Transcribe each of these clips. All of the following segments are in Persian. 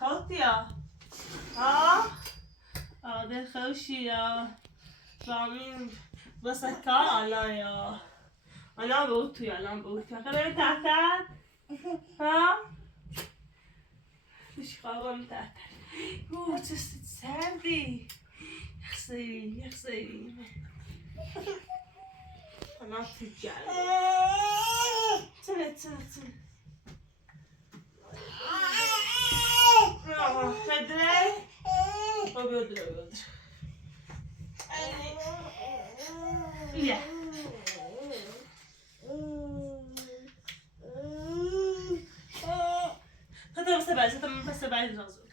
قوتيا ها هذا خوشي يا فاهمين بس هكا انا بوتو يا انا بوتو خلينا تعال ها مش قاوم تعال اوه تستساعدي يا خسيري انا تجعل تنت خدري وبيضرب يا هذا بس بعد الرزق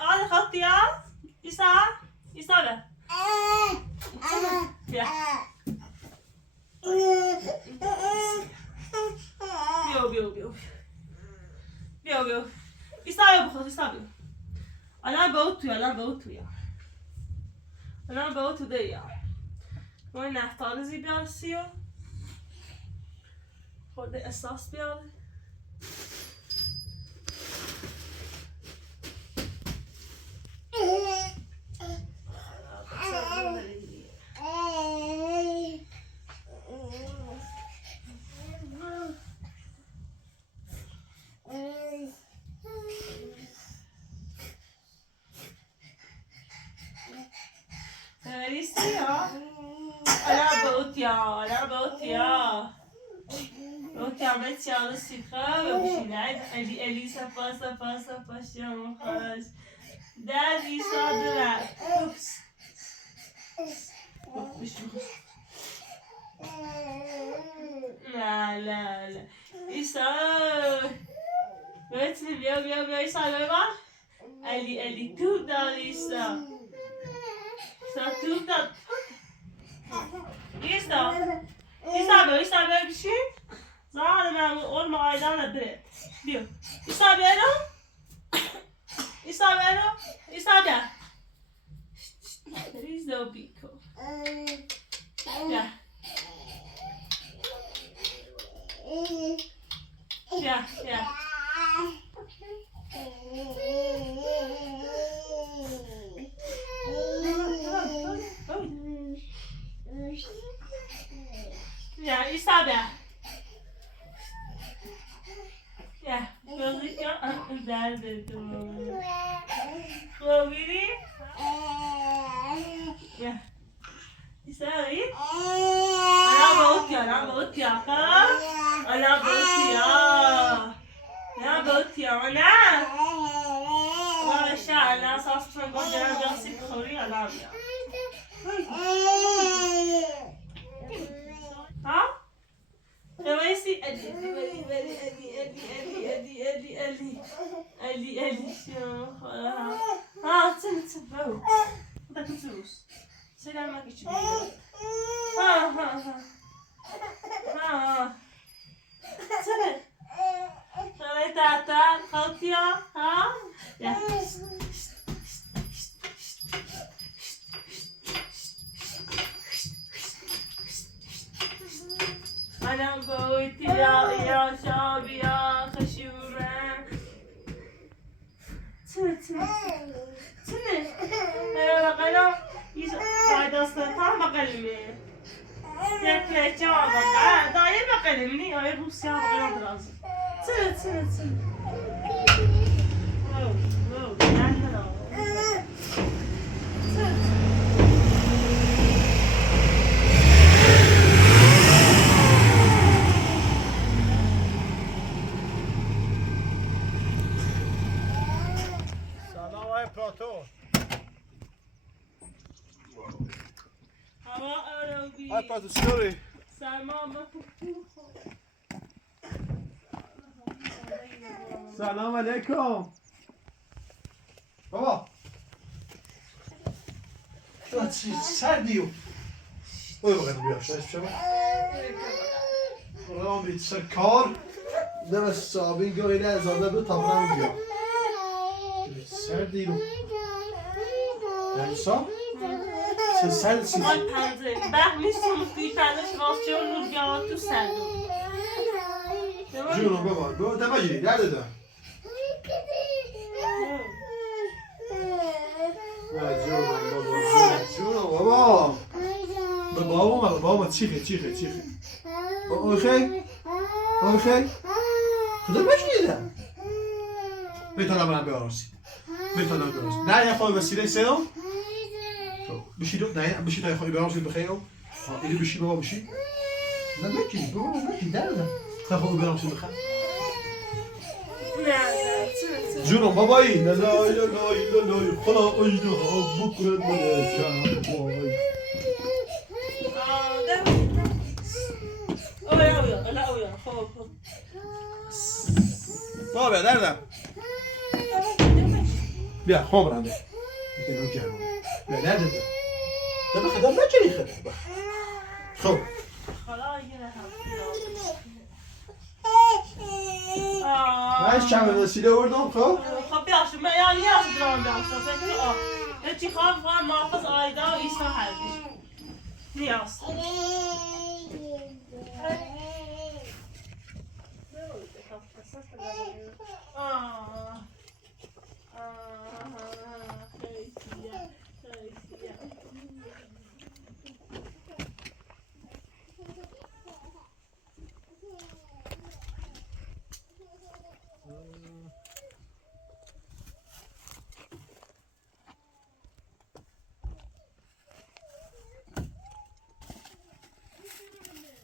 هذا خط يا يسار يا بيو يسار بخوت يسار انا بوتو ديا وين نحتاج زي بيارسيو خود اساس بياره عملت على السخاء ومشي لعب قالي صفا شو خلاص دادي صادرة اوبس مش لا إيسا بتني بيو إيسا بابا قالي توب دار إيسا توب دار إيسا بيو بشي زعل ما أقول ما عايزانا بريت بيو إيسا بيرو there is no Biko yeah Isabel. Yeah, Felicia and David. Chloe. Yeah. Isabel. أنا بوتي أنا ما شاء الله صاص نقول أنا جالسين بخوري ألعب يا ها رويسي أدي شو ها تنتبهوا بدك تروس سلامك إيش ها سلام خلي تعال خوتيا ها يا أنا بويتي يا شابي يا خشورة تنه أنا هذا استطاع مقلمي يا جوابك داير مقلمني أي روسيا بغير دراسة تنه Hai fatto story? Salam alaikum. Baba. سردیو اوی بقید بیا شایست شما رام بید سر کار دم صابین گویله ازاده بود تا برم بیا سردی رو نرگسا چه سرد چیز آی پنزه بخ میستم توی پنزش راست چه اون بیاد تو سردون جونم بابا دم جیری درد دارم جونم بابا بابا چیخه اوکی خدا بشنیدم میتونم برم بیارسید نه یه خواهی وسیله سیدم بشید نه بشید یه خواهی بیارسید بخیرم اینو بشید بابا بشید نه بکی درده خواهی بیارسید بخیر جونم بابایی لا لا لا لا خلا اجده ها بکرد ملکم اویا خوب بابا دردم بیا خواب رنده اینو گرم بیا درد ده خدا نچری خدا خب من چند وسیله آوردم خب بیاشو من یا نیاز دارم بیاشو چی خواب محافظ آیدا و ایسا هردیش نیاز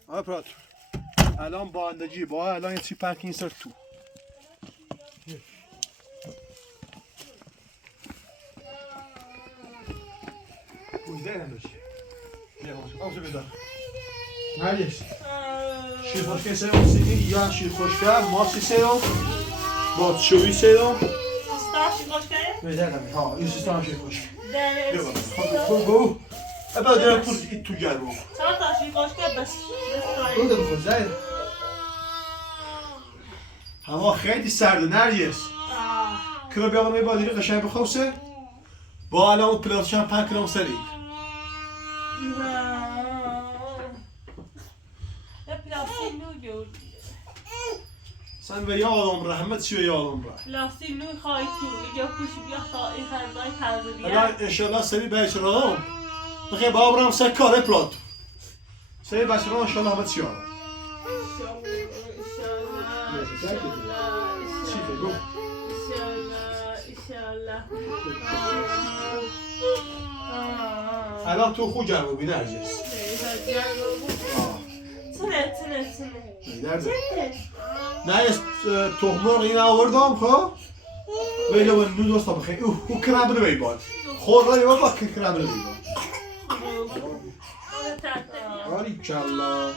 آپرات الان باندگی با الان یه چی پارکینگ سر تو بوده نمیشه بیا باشه بدار نریش شیر خوشگه سرم سیدی یا شیر خوشگه ماسی سرم با شوی سرم سیستان شیر خوشگه؟ بدارم ها این سیستان شیر خوشگه بیا بله خب گو ابا درم پول ایت تو گرم چند تا شیر خوشگه بس بوده بخور زیر هوا خیلی سرده نریش کرا بیاونم یه بادیری قشنگ بخوسه با الان پلاس شامپان کرام سری یه پلاستیک نو sen ve yağlam rahmet şu yağlam ra. پلاستیک نو خواهی تو یا کشی بیا تا این خرزای پرزه بیا Allah inşallah seni beşiram. Bakın babram sekkar eprat. Seni beşiram inşallah rahmet şu yağlam. الان تو خوب جمع بی نرجس. تنه نه تخمر این آوردم خب. ولی اون نودوست هم خیلی او کرم رو بیباد. خورایی و با کرم رو بیباد. آری کلا.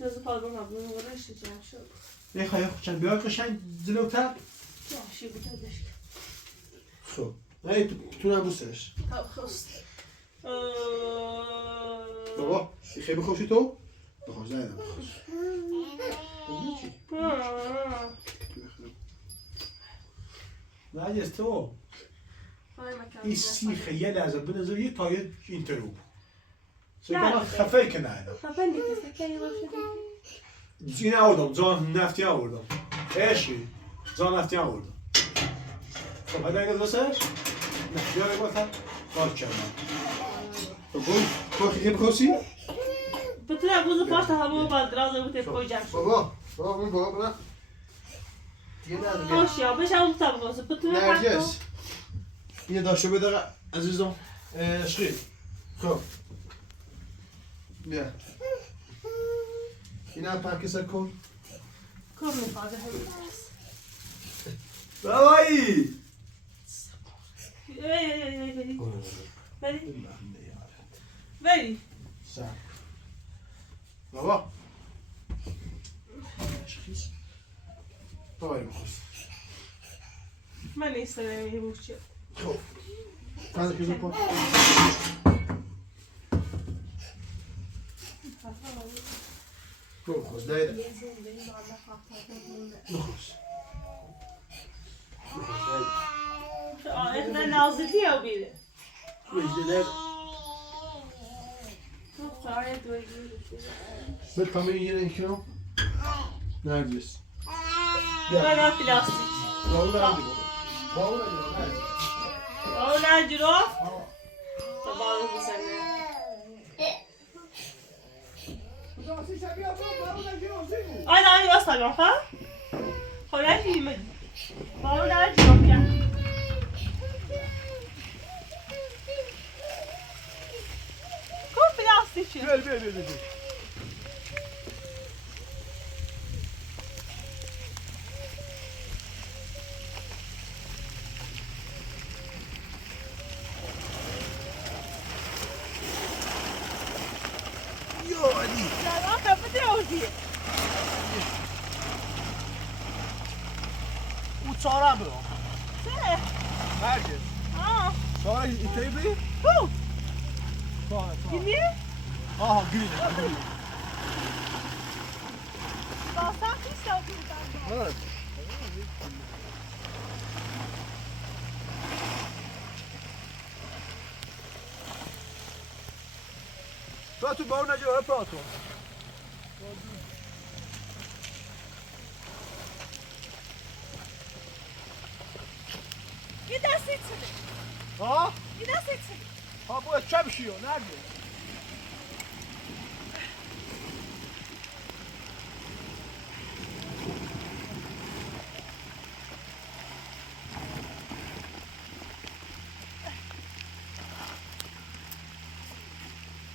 تازه پادون هم رشته جمع شد. یه خواهی خوشن بیای قشنگ جلوتر. جاشی بوده داشت. خب. نه تو نبوسش. خواست. بابا خیلی خوشی تو؟ بخوش نه بخوش. نه یه تو. این سیخه یه لحظه بنظر یه تایه اینترو. سیگار خفه که نه. خفه نیست که باشه. این آوردم جان نفتی آوردم. عشقی جان نفتی آوردم. خب هدیه اینو دوستش؟ نه بیاره باید کار کردم. خب تو خیلی بخوسی؟ بتونه بوز پاش تا همون بعد درازه بوده پای جمع شد. بابا اون بابا برا. دیگه نداره. باشه یا بشه اون تا بوز بتونه پاش. نرجس. یه داشته بده عزیزم. عشقی. خب. بیا. اینا پاکستان کن. کم میخواد همین. بابایی. بری. سر. بابا. چیز. بابایی بخوست. من نیستم یه بوچه. خب. تازه که بکن. بخوست دایره. بخوست. Etmen nazildi ya o biri. Müjdeler. Çok sahaya doyuyoruz. Bir kamerayı yine yıkıyorum. Neredeyiz? Böyle plastik. Bavul nerede bu? Bavul nerede? O ne ciro? Tabağını bu sene. Aynen basta ha? Kolay değil mi? Bavul ne ciro ya? Kom plastik. Ver. Ya lan kapı diyor diye. Bu çara bro. Sen? Herkes. Aa. Çara iteyi. Hu. Çara. Kimi? Aha gül. Basta pista buradan. Evet. Tu bavul nerede? Öyle prato. Bir de seçsin. Ha? Bir de seçsin. Ha bu etçe bir şey o. Nerede?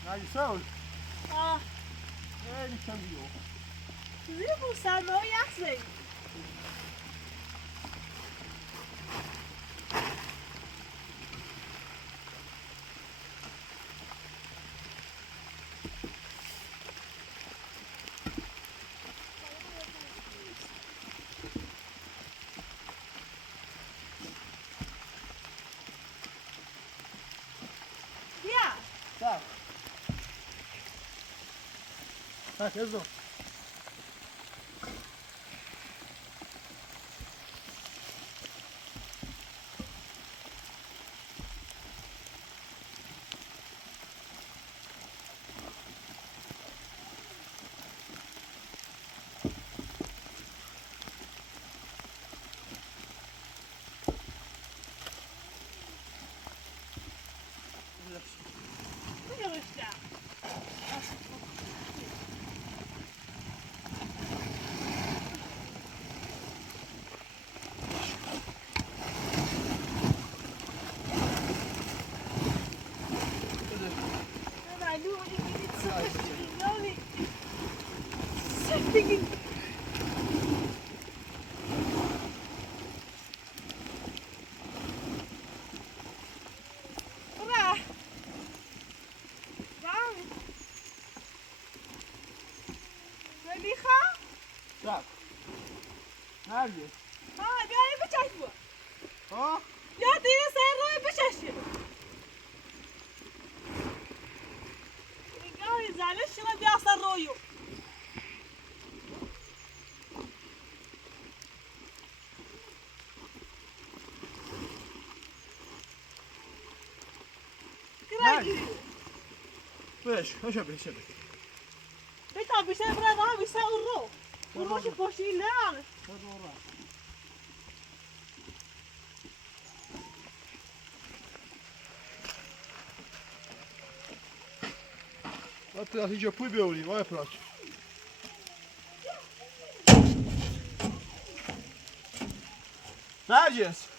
Nerede sen? Ah. Nerede sen diyor? Sizi bu sen o yaksın. Ya. Tak. Tak, jest to. Bu yavaşça. Hemen Nuri gidip sıkıştırın. Nuri. Sıktı gitti. Ura. Bravo. Melika? Tak. Nerede? Ha, bir bıçak bu. Ha? Ya diye sen roy bıçak. Ya zale şuna bir asar royu. Nerede? Weź, chodź sobie. Bir tabi bir şey bırak ama bir şey urro. Urro şu boşluğu ne al? Hadi oraya. A teraz idzie płybie uli, moje prać. Nadzies!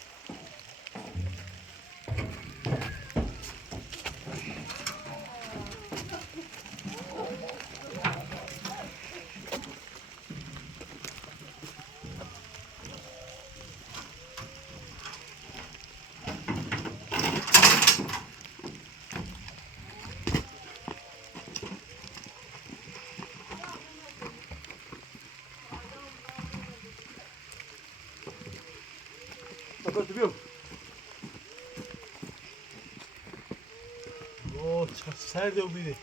Dobra, tu O, serde o biri.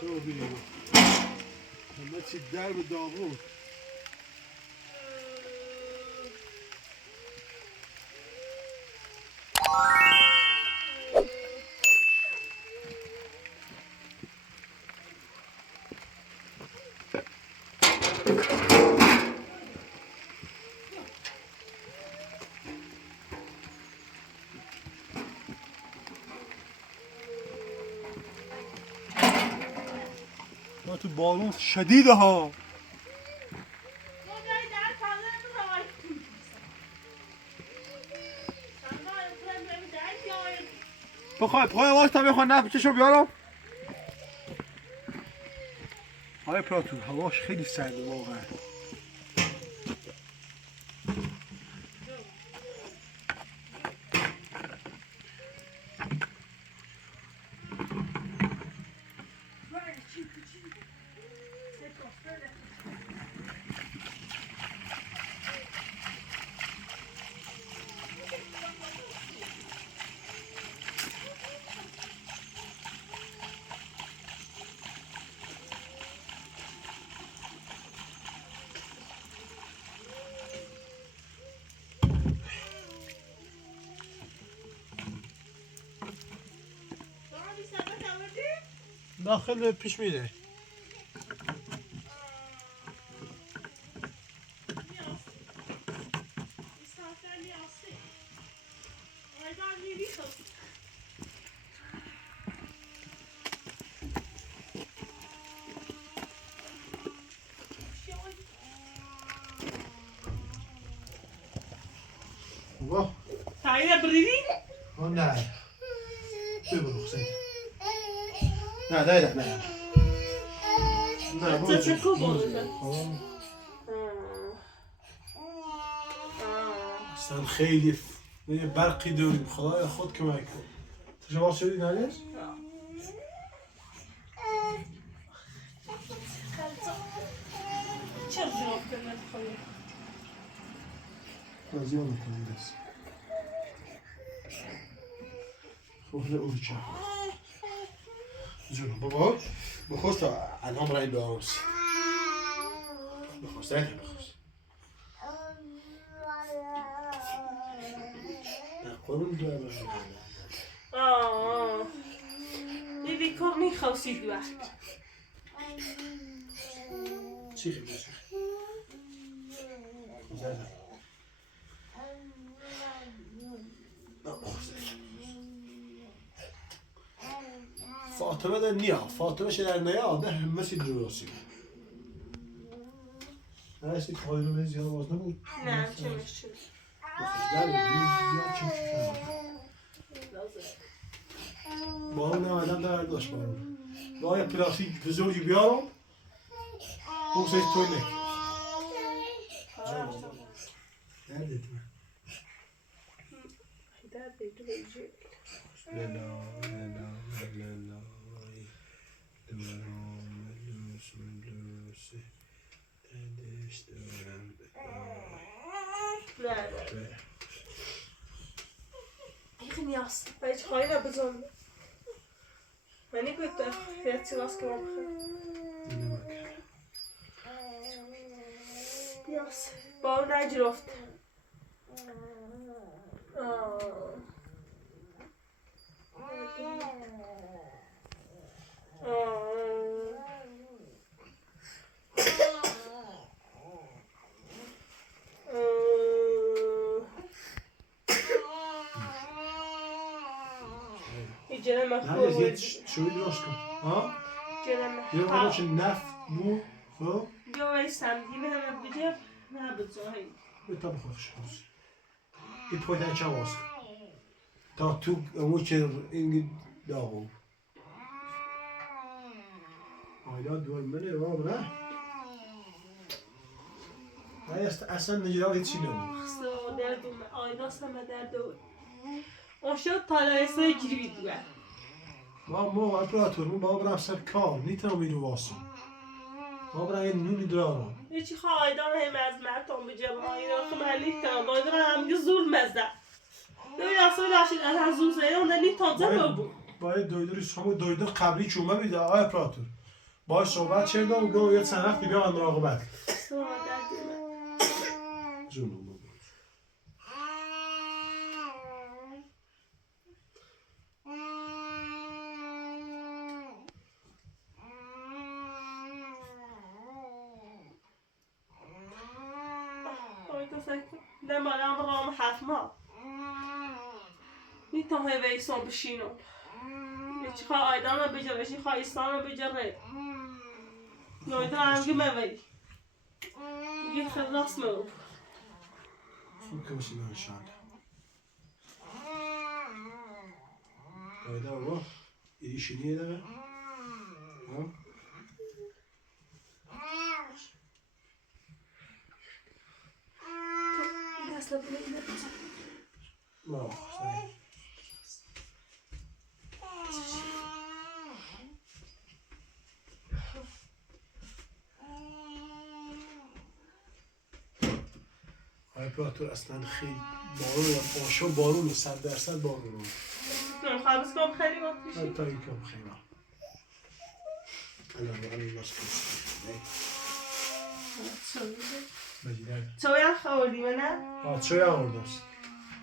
Co o biri bu? چی در به داوود ما تو بارون شدیده ها بخوای آواز تا بخواه نفسشو بیارم آقای پراتور هواش خیلی سرده واقعا داخل پیش میره واه تایید بریدی؟ نه ببرو حسین نه نه نه نه چه خوب اصلا خیلی برقی داریم خدای خود کمک کن تو شما شدی نلیس؟ چرا جواب کنید خواهی؟ بازی ها نکنید دست خوبه اون چه جون بابا بخواست تا الان رای به آرس بخواست رای بخواست قرون دو دیدی کار میخواستید وقت چی خیلی بشه فاطمه در نیا فاطمه شدر نیا نه همه سی درستی نه استی که خواهی رو زیاد باز نبود نه چه میشه بارون هم آدم در داشت بارون باید پلاستیک بزرگی بیارم اون سیز توی نک دردت من لالا لالا لالا دورم لوس لوسی دردش دارم ایخ نیاز باید خواهی را بزن منی گوید خیلی سیلاس که ما بخیر نیاز باو نجرفت جنم نه یه شوی درست کن ها؟ جنم یه بالا چه نفت بو خب؟ یا ایستم دیگه همه بجب نه بجایی به تا بخواه شماسی این پایدن چه باز کن تا تو اون که اینگی داغم آیدا دوی منه بابا نه اصلا نجرال هیچی نمون خسته دردومه آیدا سمه دردومه اون شد تالایسته گیری دوه ما اپراتورمون بابا برم سر کار نیتونم اینو واسم ما برم یه نونی درارم هیچی خواه آیدا هم از مرتون بجب آیدا خب هلیت کنم آیدا همگه زور مزده دوی اصلا داشتید از زور زیده اونه لیت تازه بود باید دویداری همون دویدار قبلی چومه بیده آقای اپراتور باش صحبت چه و گو یه چند وقتی بیا مراقبت جونم بابا لما انا برام حفمه نیتم هیویسون بشینم چی خواه آیدان رو بجره چی خواه ایستان رو بجره نویدن همگی موی یه خیلی راست مو خوب که باشی دانشان آیدا بابا ایدی شینیه داره دست لبنه ایده ما سعی تمپراتور اصلا خیلی بارون یا پاشو بارون 100% بارون خواهد کنم خیلی وقت میشه تا این کم خیلی الان باز کنم چوی هم خوردی نه؟ آه چوی هم آوردست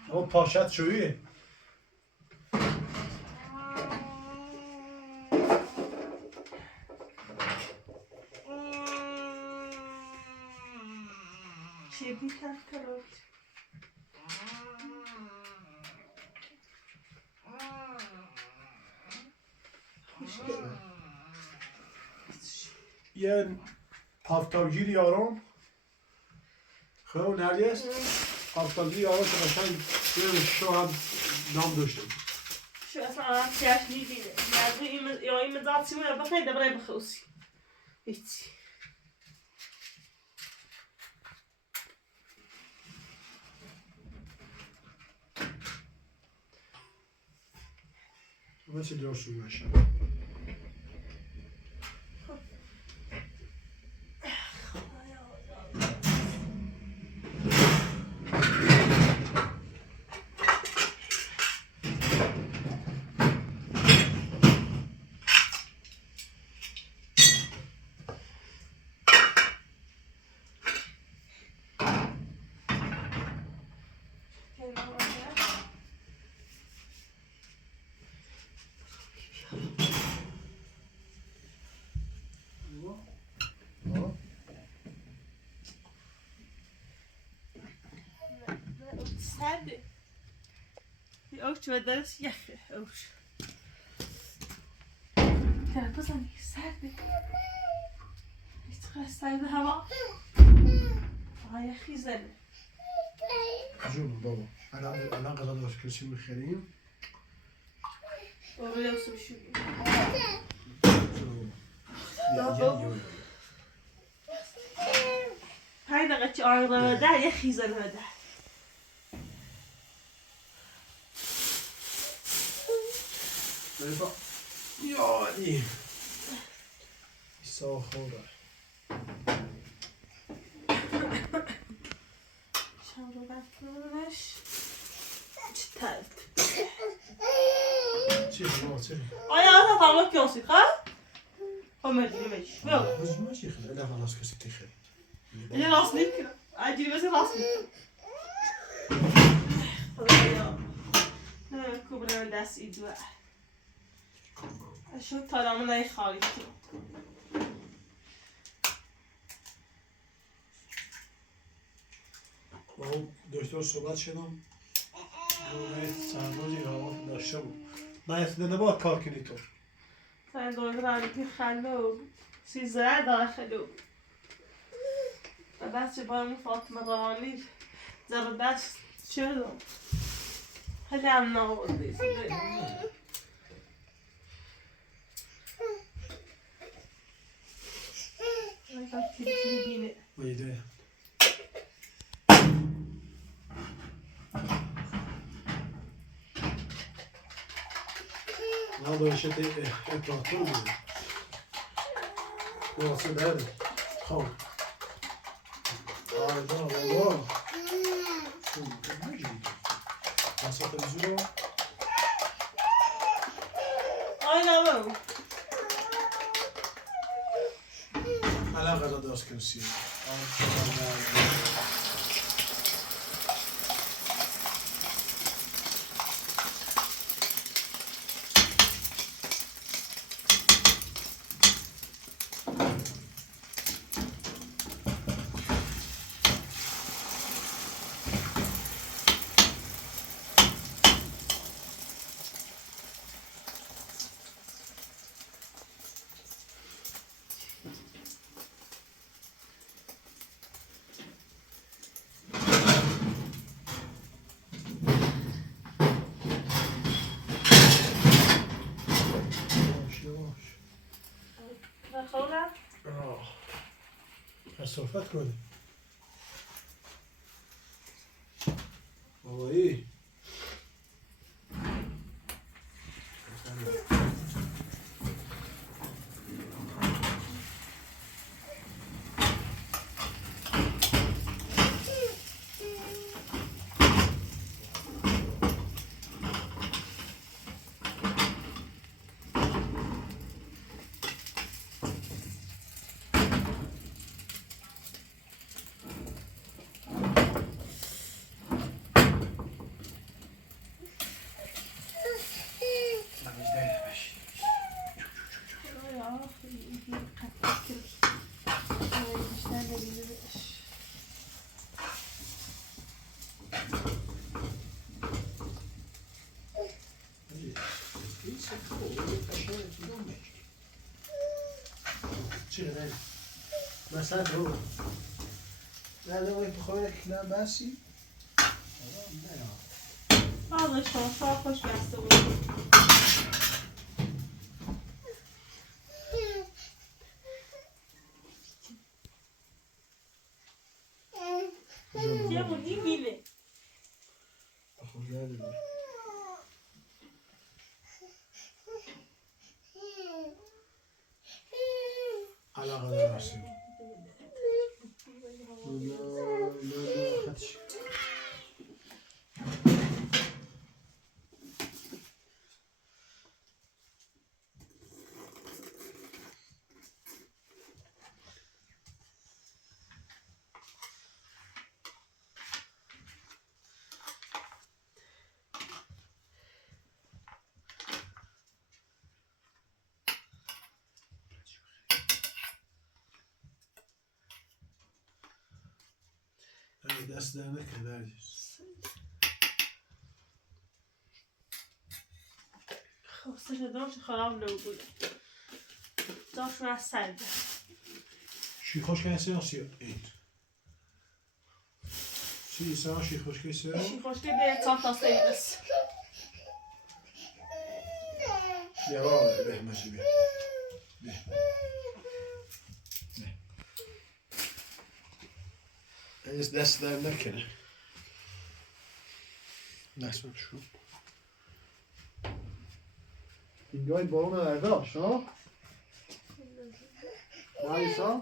اما پاشت چویه چی بیکن کرد؟ یه هفتمگیری آرام خب نرگس هفتمگیری آرام که قشنگ یه شو هم نام داشته شو اصلا آرام سیاش میبینه یا این مزاد سیمونه بخنی دبرای بخوصی هیچی مثل درست رو بشه سرده اوش و درست یخه اوش کنه بزنی سرده چقدر سرده هوا یخی زنه جون بابا الان غذا درست کسی میخریم برو یوسو بشونی پای دقیقه چه آن را ده یخی زنه ده Einfach. Ja, nee. Ich sag خوره. شام رو بکنمش چه تلت چی بابا چی؟ آیا آتا تمام کیانسی خواه؟ خب مجلی مجلی بیا مجلی مجلی خیلی اله خلاص کسی تخیل یه راست نیکنم عجیلی بسی راست نیکنم خدایا نه کبره من دست ایدوه شو تارامو نای خالی کنم با اون دکتر صحبت شدم گوه سرماجی روان داشته بود نه نباید کار کنی تو سن دولت رانیکی خلو سیزده داخلو و بس باید فاطمه رانی زبردست شدم خیلی هم ناورده ویده نه باید امپراتور بود واسه بره خب آیدا بابا شو نجوری تو واسه تلویزیون رو آی نامو das کنسی. نخورم؟ صحبت کنی بابایی چرا مثلا رو نه باید بخواه نه بسی آقا شما خوش بسته بود یه بودی میله خب نداری علاقه دار هستیم خدش دست در نکنه نرگس خب سشدارش خراب نبوده داشت من از سر ده شی خوش کنسی یا سی اید سی ایسا شی خوش کنسی شی خوش که به تا سیدس بیا بابا به ماشی بیا از دست در نکنه دست من شو اینجا این بالون نرداشت ها؟ نه ایسا؟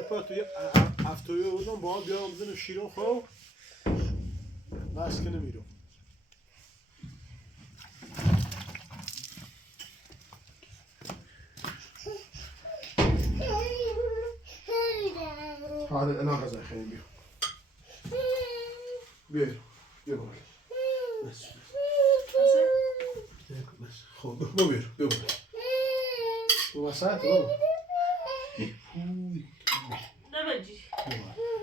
اپا توی هفتوی بودم با هم بیارم بزنم شیرون خب بس که نمیرم هذا انا غزال خلينا بيو بيو بس بس خب مو بيو بو ساعت بابا نبجی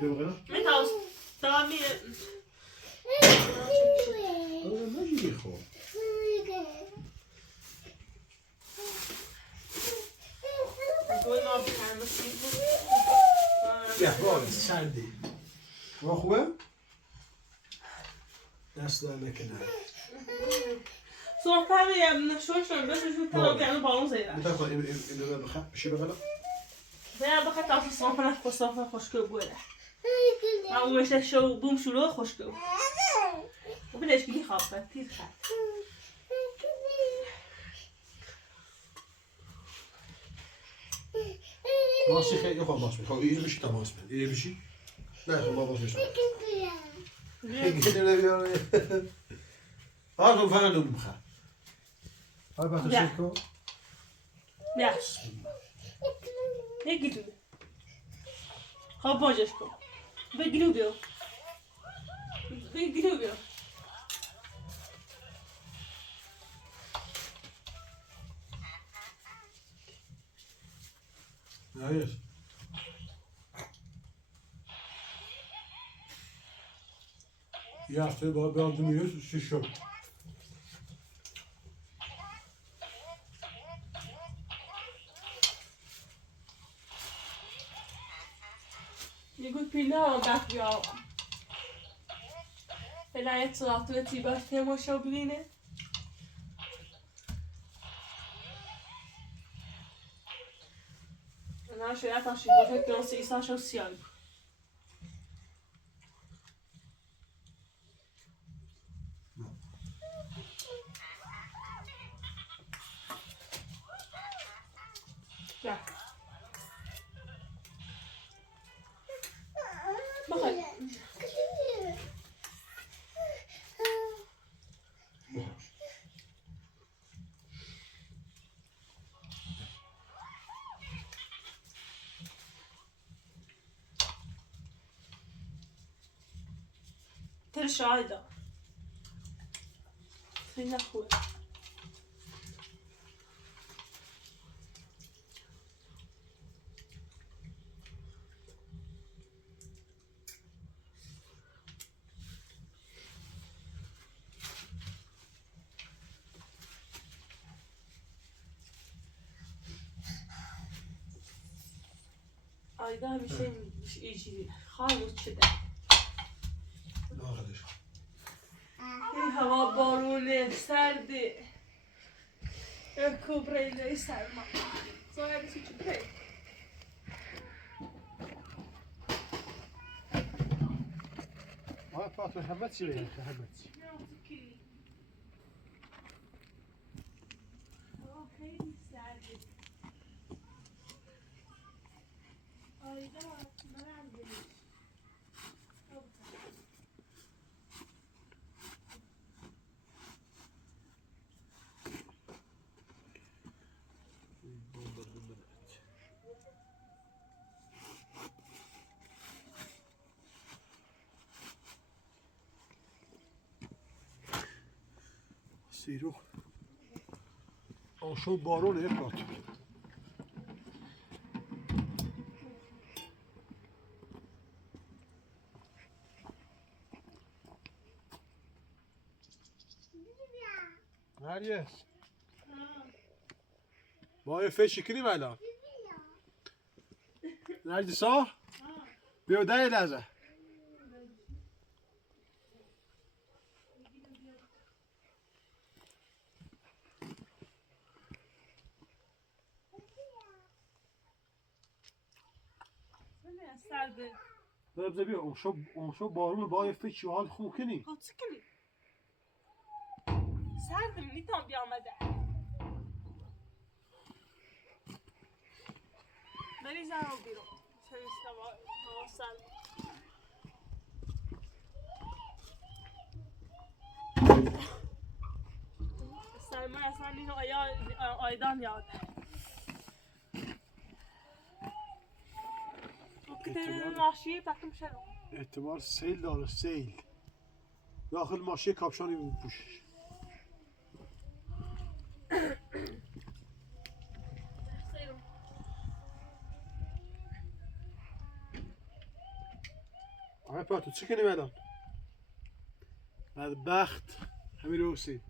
بيو غير میتاوز دامی انا ما جي خو گوی ما بکنم سیب بیا بابا سردی ما خوبه دست در نکنه صحبت هم شوشم بس شو تلو کنه بالون زیره میتونم خواهد این رو بخواه بشی بخواه زیره بخواه تاوز صحبت نخواه صحبت خوشگه بوده همون مثل شو بوم شروع خوشگه بود و بینش بگی خواب تیر خد ماسی خیلی خواه باز بید خب اینو بشی تا باز بید اینو بشی نه خب باز بشم خیلی نمیاره تو فقط نون بخور. پاتو نه. شکل کن. نه یکی دونه خب باجش کن بگیرو بیا بگیرو بیا Hayır. Yastığı bağladım yiyoruz, şişiyor. یه گوی پیله ها دست بیاوم فعلا یه طرف توی تیباش تماشا ببینه من شاید تشریفات گرانسی ایساش رو سیایی بود نه بخوای تر شاهده خیلی خوبه آیده همیشه ایجی خواهد شده Arkadaş. این هوا بارونه سرده کوبریله سرما زاید چی پی Ay patron hemen çileyin, hemen. خیلی سرده آیده منم دلش Siro. Şu baron hep patron. Nerede? Vay fe şekerim hala. Nerede sağ? Bir odaya lazım. سرده Böyle bir şu baronu vay fe şu hal khukini. ها چی کنی؟ سردم نیتام بیامده بری زنم بیرون چریستم هوا سرد سرما اصلا اینو آیدان یاد ناشیه تکم شد احتمال سیل داره سیل. داخل ماشین کاپشانی بپوشش. آقای پاتو چی کنیم الان؟ بدبخت همین رو حسین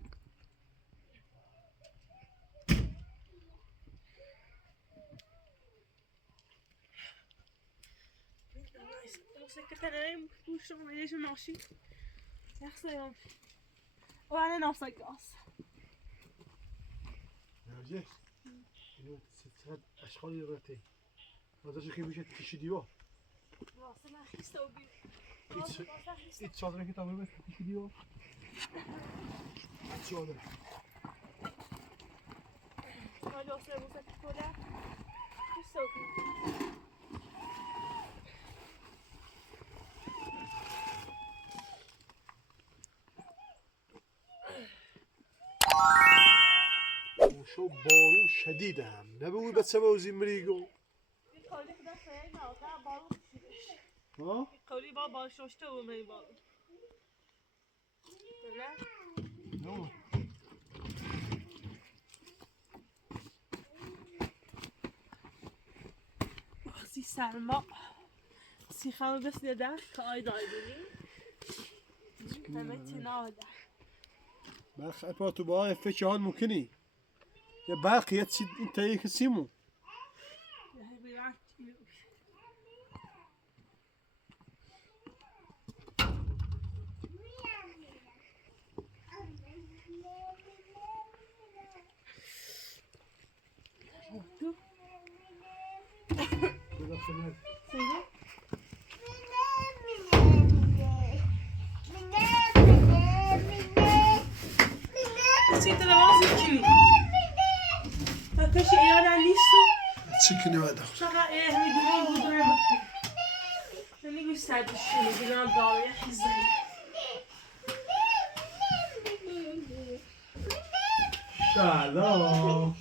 Sekreterem puszczą jedzie nosi. Jak sobie o ale nosa gaz. Nerede? Evet, sen aşkal yarattı. Azıcık gibi şey kişidiyor. Vasa na hista ubi. İç çadırı ki tamam kişidiyor. İç çadırı. Hadi o sırada bu sefer kola. Hista ubi. شو بارون شدید هم نبوی بچه بوزی مریگو ها؟ قولی با باشوشته و می بارون نه سی سرما سی خمه بس دیده که آی دای بینی همه تناوه ده برخ اپا تو با فکر هان ممکنی یه برق یه چی این تایی که سیمو Arkadaşlar eğer listo چیکنی بده şaka میدونم بودم یعنی گوشت شونه بیرون داره خیزنی سلام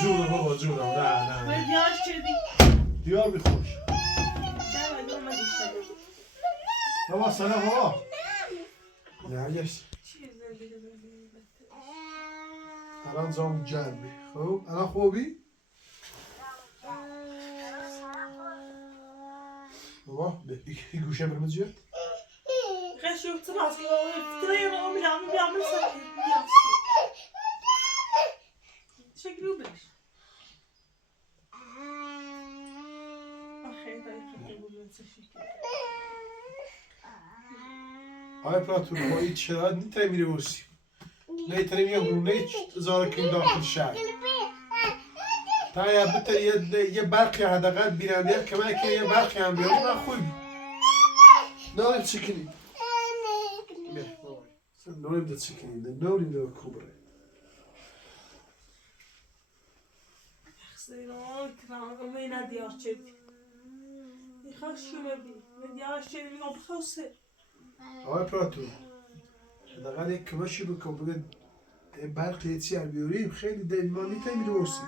جونم بابا جونم نه باید یاش چدی دیار بیخوش نه باید اومدی شده بابا سلام بابا نه گشت چی زنده الان جام جنبی خب الان خوبی؟ بابا این گوشه برمز جیت قش yok tıras ki o tıra o bilamı sakın yapsın şekli u bilir ahir da yapacak bu şekli آیا پراتون با این شرایط نیتایی میری برسی نه ایتایی میگم برو نه زارکین داخل شهر تا یا بتر یه برقی حداقل بیرم که من که یه برقی هم بیاری من خوب ناریم چکنی بیا بابای ناریم ده چکنی ده ناریم ده کوبره خسته اینا کلام امی ندیار چد میخواد شونه بی ندیار چد میگم بخواسته آقای پراتون حداقل یک کمشی بکن بگه برقی یه چی هم بیاریم خیلی ده ما نیتایی میری برسی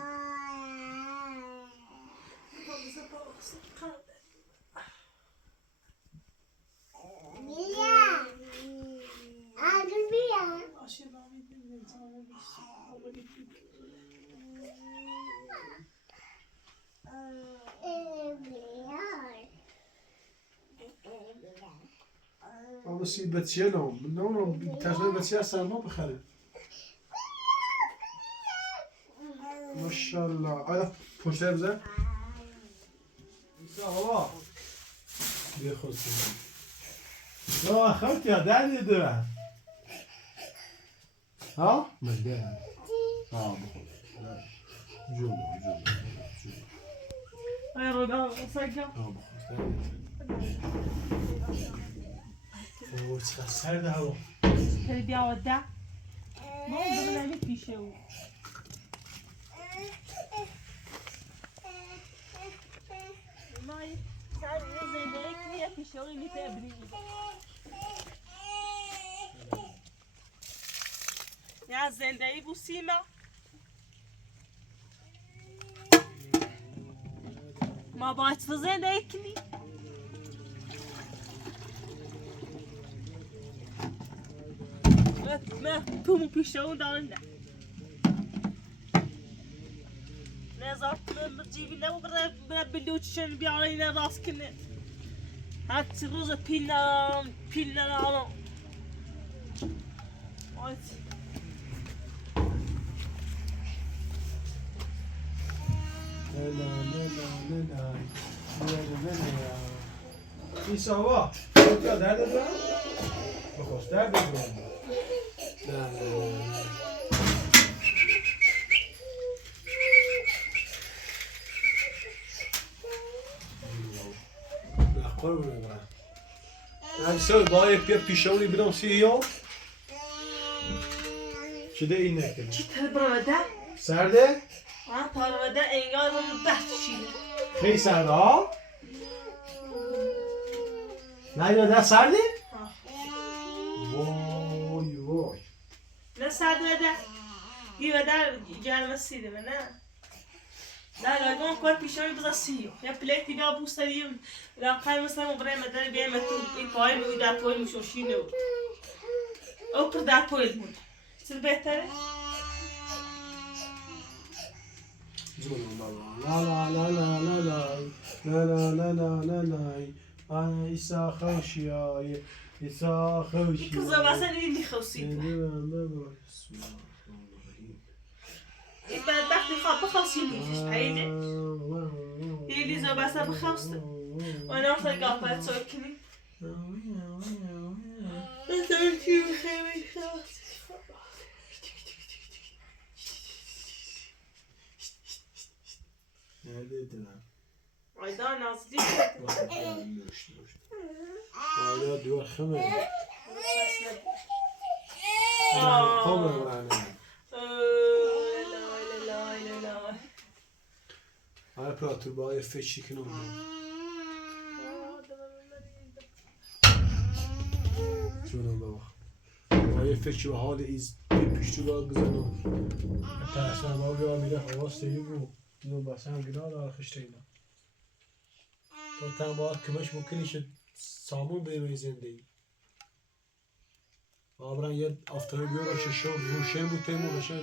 اما سی بچیه نام تقریبا بچیه از سرما بخره ماشالله آیا پشته بزن بسیار بابا بیا خود کنم نه خواهد یا دردی دوه ها؟ من ده ها بخود جون ay roga سگا ها بخود اوه چقدر سرده هوا خیلی بیاوده ما اون نمی پیشه او مای سر زندگی که پیشه او می تبری یا زندگی بو سیما ما باید تو زندگی کنی من تو مو پیشه اون دارنده نظر جیبی نمو برای بلوچشن بیاره اینه راست کنه هرچی روز پیل نرارم آیت ایسا با بیا درد دارم بخواست درد دارم نخور بگم همسه با یه پیشونی بدم سیو چه ده این نکنی چی تربرده؟ سرده؟ تربرده انگار اون بحثیه خیلی سرده ها؟ نه ده سرده؟ وای نه سرده گیوه در جرم سیده نه در لایگان کوه پیشانی بزا سیو یا پلیتی بیا بوستریم لاقای مثلا مبرای مدن بیایم تو این پای میگوی در پای میشوشینه بود او پر در پای بود چیز بهتره؟ لا لا لا لا لا لا لا لا لا لا لا أنا إسا خوشياي إسا خوشياي كذا مثلا این میخواسید این بدبختی خواب بخواستی نیستش پیده یه لیزا بسا بخواسته و ناخته گاپت ساکنی بسر چی بخیمی خواسته Nerede edilen? Aydan nazlı Hala diyor xime. Kommer öğrenim. Här pratar du bara för chicken om det. Şuradan da bak. Ay fikri ve hali iz piştiler güzel. Tersen var ya bir de hava seyi bu. Bunu basam günah da arkadaşlarıyla. تا باید کمش ممکنه شه سامون بیمه زندگی آبران یه افتانه بیاره شش روشه بود تیمو بشه